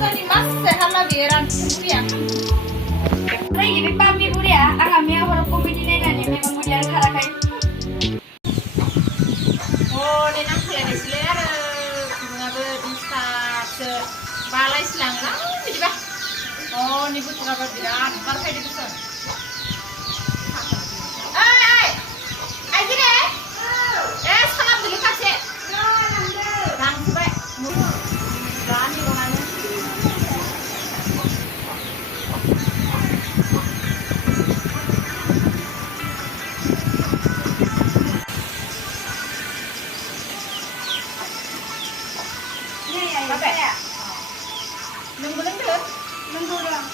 Tadi mas sehala biaran buria. Lagi di papi buria, angam yang orang komedi nene memang buria kharakai. Oh, nenang kalian isler ngabe insta se balai silang lah, jadi bah. Oh, ni pun ngabe birat, barkai di sana. Ay gini. Salam dulu kasih. Bang coba. Berani kemana? Apa ya? Nunggu. Nunggu dong.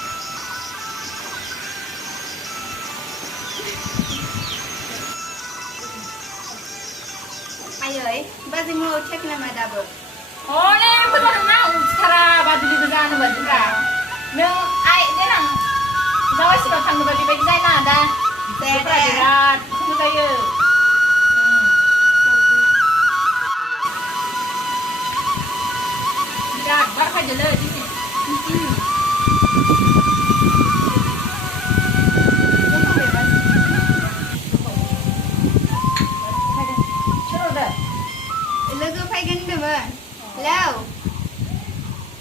Ayo, bazi mau cek nama double. Oh, ni betul nak cara baju di began baju lah. Neng, ay, dia nang. Zawai sih kang baju baju saya nada. Saya berat, kamu saya. Berat, berat aja le di sini. Logo faigan deh, Lau.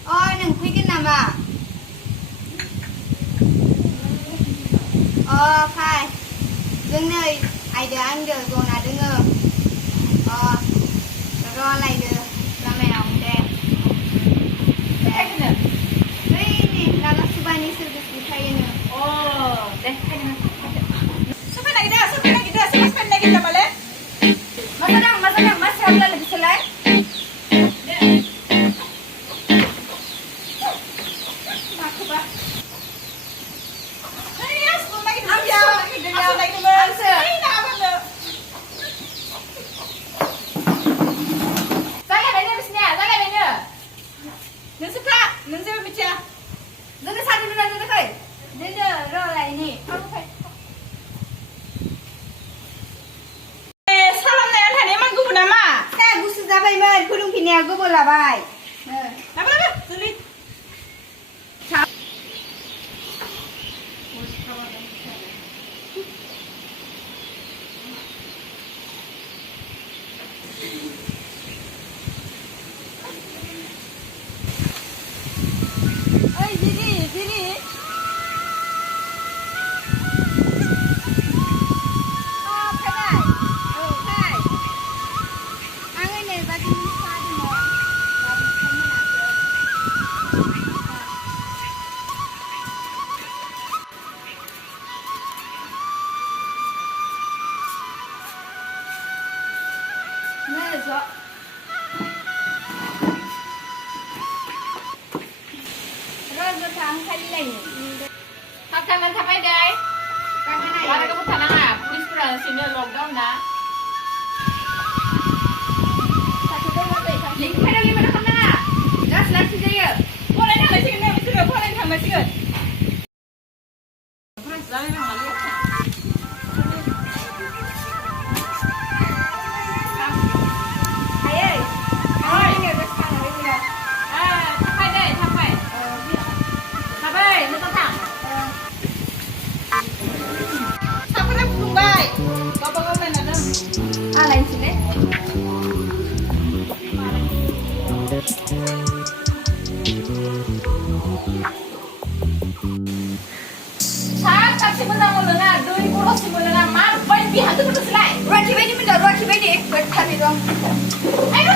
Oh, neng faigan nama. Oh, fai. Dừng nơi, ai đưa ăn được, còn là đứng ngờ. Rồi lại được, là mèo đẹp. Cái gì nữa? Đây nè, là nó subani service di thay nữa. Oh, deh, cái gì nữa? Sampai lagi dah, sampai lagi dah boleh? Masa dang, mas hamla lagi selai. Aku bah. Yes, lagi dulu. Ini nak apa tu? Saya ada ni bisnya, saya ada ni. Nusukah? Nusuk macam. Dulu satu dulu kai. Dulu, rồi lại nè. Aku kai. Salam ni antara ni mana guna nama? Saya gusu zabai man, kurung kini aku bola bai. Apa? Sulit. Oi, diri. Oh, kai. Oh, kai. Angai ne bagi sadu mo. Bagi kamu nak. Nah, so. Rồi thằng khai đi lên. Tangan sampai deh. Tangan này. Ada kamu tanang ah, polis kurang sini lockdown dah. Satu dua masuk. Link kai lagi mana kena? Gas lagi je. Boleh nak masih kena, masih kena, boleh nak masih kena. Mas, jangan nak lihat. Ayo. Ayo ni gas kang ni. Sampai deh, sampai. Sampai, nak tang. Sampai nak Mumbai. Bapak kau mana dah? Lain sini. Saat taksi menang, doi polos menang, mar, poin bihan tu terus lain. Roti bedi mendak, roti bedi. Bertani dong. Ayo,